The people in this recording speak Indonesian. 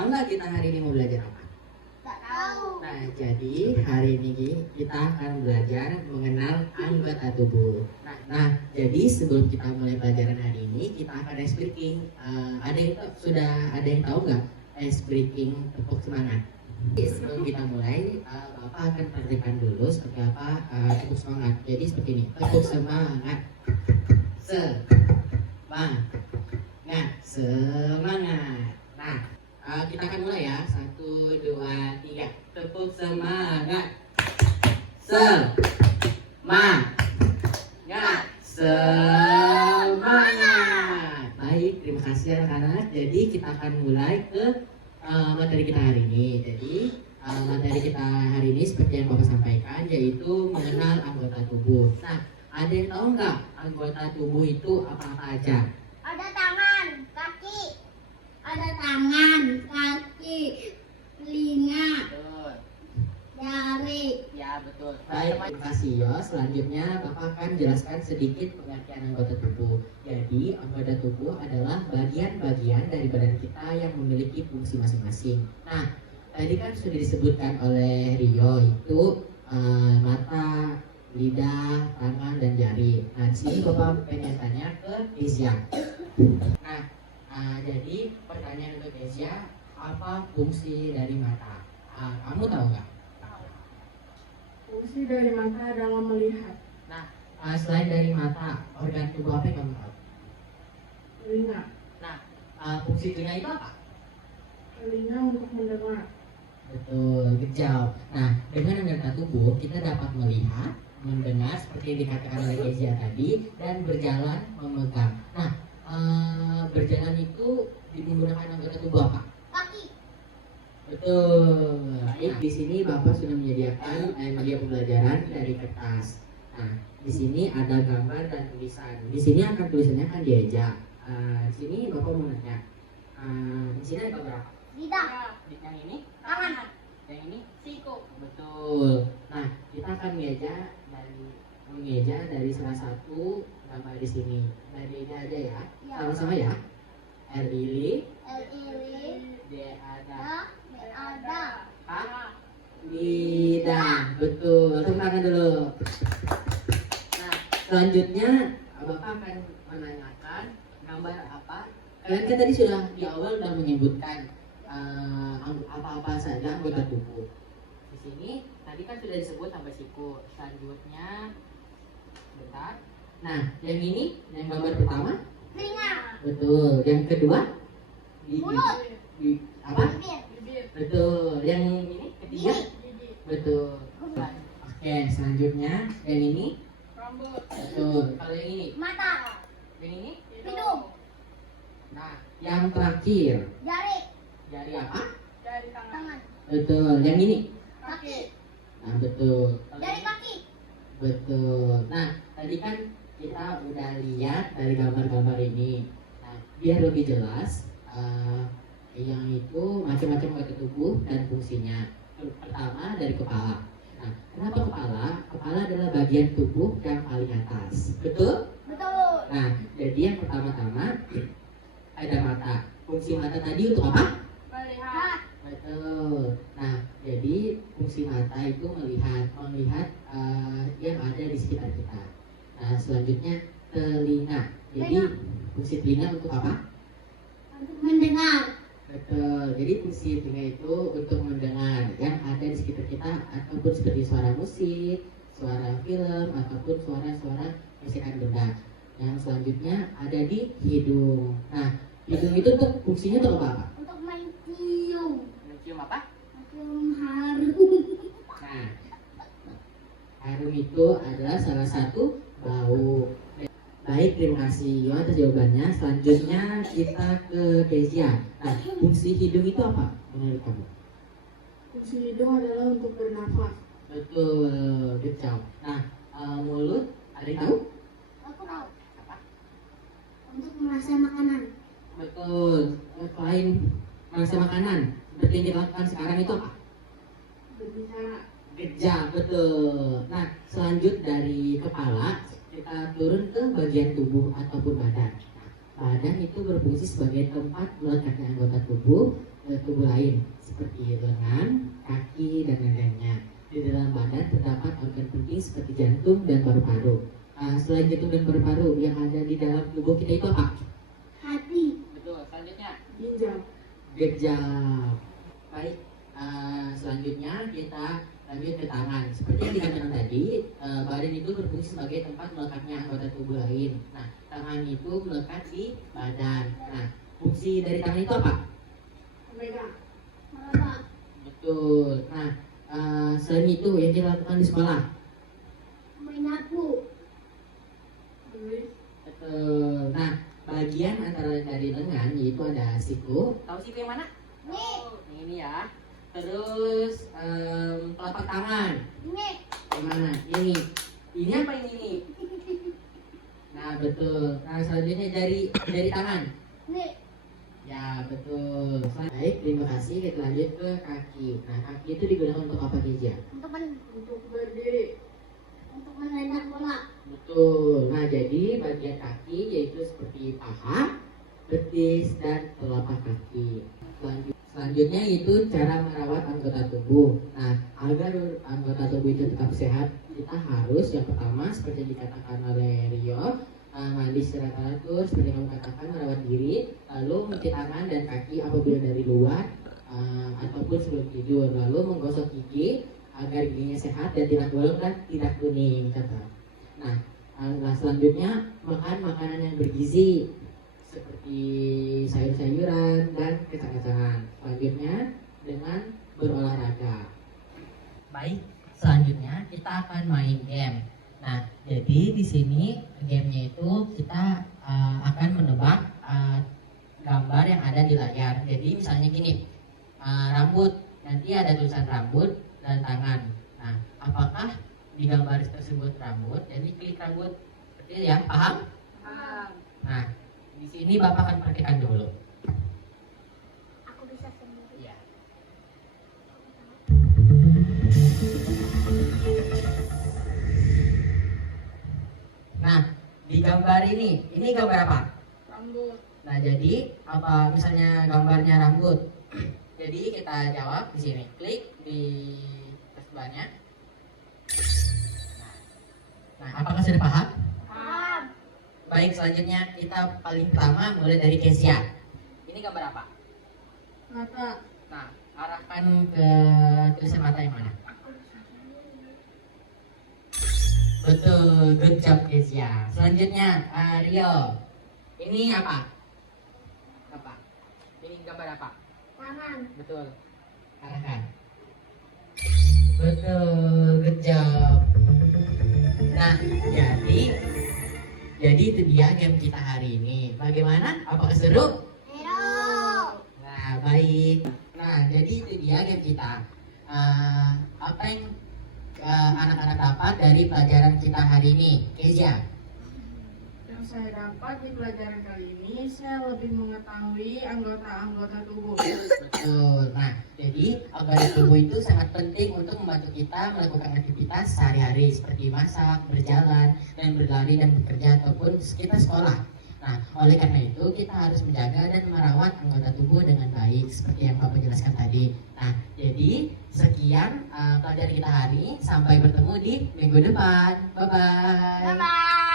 Tahu nggak kita hari ini mau belajar apa? Tak tahu. Nah, jadi hari ini kita akan belajar mengenal anggota tubuh. Jadi sebelum kita mulai pelajaran hari ini, kita akan ice breaking. Sudah ada yang tahu nggak ice breaking tepuk semangat? Jadi, sebelum kita mulai, Bapak akan praktekkan dulu seperti apa tepuk semangat. Jadi seperti ini, tepuk semangat, semangat. Nah, kita akan mulai ya. 1, 2, 3. Tepuk semangat. Semangat. Baik, terima kasih anak-anak. Jadi kita akan mulai ke materi kita hari ini. Jadi materi kita hari ini seperti yang Bapak sampaikan, yaitu mengenal anggota tubuh. Nah, ada yang tahu nggak anggota tubuh itu apa-apa aja? Ada tangan, kaki, telinga, Betul. jari. Ya, betul. Baik, terima kasih ya. Selanjutnya Bapak akan jelaskan sedikit pengertian anggota tubuh. Jadi, anggota tubuh adalah bagian-bagian dari badan kita yang memiliki fungsi masing-masing. Nah, tadi kan sudah disebutkan oleh Rio itu mata, lidah, tangan, dan jari. Nah, di sini Bapak pengen tanya ke Kezia. Nah, jadi pertanyaan untuk Kezia, apa fungsi dari mata? Kamu tahu nggak? Fungsi dari mata adalah melihat. Nah, selain dari mata, organ tubuh apa yang kamu tahu? Telinga. Nah, fungsi telinga itu apa? Telinga untuk mendengar. Betul, good job. Nah, dengan anggota tubuh kita dapat melihat, mendengar seperti yang dikatakan oleh Kezia tadi, dan berjalan, memegang. Nah, berjalan itu menggunakan anggota tubuh apa? Kaki. Betul. Baik, di sini Bapak sudah menyediakan media pembelajaran dari kertas. Nah, di sini ada gambar dan tulisan. Di sini akan tulisannya akan diajak. Di sini Bapak mau nanya. Di sini ada gambar apa? Lidah. Yang ini? Tangan. Yang ini? Siku. Betul. Nah, kita akan mengeja dari salah satu gambar di sini. Dari ini aja ya. Ya. Sama-sama ya. R lili, Lili. D ada, Ada. K lidah. Betul. Tepuk tangan dulu. Nah, selanjutnya Bapak akan menanyakan gambar apa. Kalian kan tadi sudah di awal sudah menyebutkan apa-apa saja anggota tubuh. Di sini tadi kan sudah disebut sampai siku. Selanjutnya, bentar. Nah, yang ini, yang gambar pertama, Telinga. betul. Yang kedua, gigi. Mulut. Apa? Bibir. Betul. Yang ini ketiga, Gigi. betul. Oke, selanjutnya yang ini, Rambut. betul. Kalau yang ini, Mata. yang ini. Hidung. Nah, yang terakhir, Jari. jari apa? Dari tangan. Tangan. Betul. Yang ini. Kaki. Nah, betul. Kalau Jari ini? kaki. Betul. Nah, tadi kan kita udah lihat dari gambar-gambar ini. Nah, biar lebih jelas, yang itu macam-macam anggota tubuh dan fungsinya. Pertama dari kepala. Nah, kenapa kepala? Kepala adalah bagian tubuh yang paling atas. Betul? Betul. Nah, jadi yang pertama-tama ada mata. Fungsi mata tadi untuk apa? Melihat. Betul. Nah, jadi fungsi mata itu melihat yang ada di sekitar kita. Nah, selanjutnya telinga. Jadi fungsi telinga untuk apa? Untuk mendengar. Betul. Jadi fungsi telinga itu untuk mendengar yang ada di sekitar kita, ataupun seperti suara musik, suara film, ataupun suara-suara bisikan benda. Yang selanjutnya ada di hidung. Nah, hidung itu untuk fungsinya untuk apa? Untuk mencium. Mencium apa? Mencium harum. Nah, harum itu adalah salah satu bau. Baik, terima kasih Yo atas jawabannya. Selanjutnya kita ke Kezia. Nah, fungsi hidung itu apa menurut kamu? Fungsi hidung adalah untuk bernafas. Betul, good job. Nah, mulut ada yang tahu? Aku tahu. Apa? Untuk merasa makanan. Betul. Selain merasa makanan, seperti yang kita lakukan sekarang itu apa? Berbicara. Gejala, betul. Nah, selanjut dari kepala kita turun ke bagian tubuh ataupun badan. Nah, badan itu berfungsi sebagai tempat melekatnya anggota tubuh tubuh lain seperti lengan, kaki, dan lain-lainnya. Di dalam badan terdapat organ penting seperti jantung dan paru-paru. Selain jantung dan paru-paru, yang ada di dalam tubuh kita itu apa? Hati. Betul. Selanjutnya Ginjal. ginjal. Baik. Selanjutnya kita lanjut ke tangan. Seperti yang dikatakan tadi, badan itu berfungsi sebagai tempat melekatnya anggota tubuh lain. Nah, tangan itu melekat di badan. Nah, fungsi dari tangan itu apa? Memegang. Meraba. Betul. Nah, selain itu yang kita lakukan di sekolah. Menyapu. Menulis. Betul. Nah, bagian antara dari lengan yaitu ada siku. Tahu siku yang mana? Nih. Yang ini ya. Terus telapak tangan. Nih. Yang mana? Ini. Ini apa ini? Nah, betul. Nah, selanjutnya jari tangan. Nih. Ya, betul. Baik, terima kasih. Kita lanjut ke kaki. Nah, kaki itu digunakan untuk apa saja? Untuk berdiri. Untuk menendang bola. Betul. Nah, jadi bagian kaki yaitu seperti paha, betis, dan telapak kaki. Selanjutnya itu cara merawat anggota tubuh. Nah, agar anggota tubuh itu tetap sehat, kita harus yang pertama seperti yang dikatakan oleh Rio, mandi secara teratur, seperti yang kamu katakan, merawat diri, lalu mencuci tangan dan kaki apabila dari luar ataupun sebelum tidur, lalu menggosok gigi agar giginya sehat dan tidak bolong dan tidak kuning. Nah, selanjutnya makan makanan yang bergizi seperti sayur-sayuran dan kacang-kacangan. Selanjutnya dengan berolahraga. Baik, selanjutnya kita akan main game. Nah, jadi di sini gamenya itu kita akan menebak gambar yang ada di layar. Jadi misalnya gini, rambut, nanti ada tulisan rambut dan tangan. Nah, apakah di gambar tersebut rambut? Jadi klik rambut, seperti itu ya, paham? Paham. Nah, di sini Bapak akan praktikkan dulu. Aku bisa sendiri. Iya. Nah, di gambar ini gambar apa? Rambut. Nah, jadi apa misalnya gambarnya rambut? Jadi kita jawab di sini, klik di sebelahnya. Nah, apakah sudah paham? Paham. Baik, selanjutnya kita paling pertama mulai dari Kezia. Ini gambar apa? Mata. Nah, arahkan ke tulisan mata yang mana? Betul, good job Kezia. Selanjutnya Rio. Ini apa? Apa? Ini gambar apa? Tangan. Betul. Arahkan. Betul, good job. Nah, jadi itu dia game kita hari ini. Bagaimana? Apakah seru? Hero. Nah, baik. Nah, jadi itu dia game kita. Apa yang anak-anak dapat dari pelajaran kita hari ini? Kezia. Yang saya dapat di pelajaran kali ini, saya lebih mengetahui anggota-anggota tubuh. Betul. Nah, jadi anggota tubuh itu sangat penting untuk membantu kita melakukan aktivitas sehari-hari seperti masak, berjalan, dan berlari dan bekerja ataupun kita sekolah. Nah, oleh karena itu kita harus menjaga dan merawat anggota tubuh dengan baik seperti yang Bapak jelaskan tadi. Nah, jadi sekian pelajaran kita hari ini. Sampai bertemu di minggu depan. Bye-bye. Bye bye.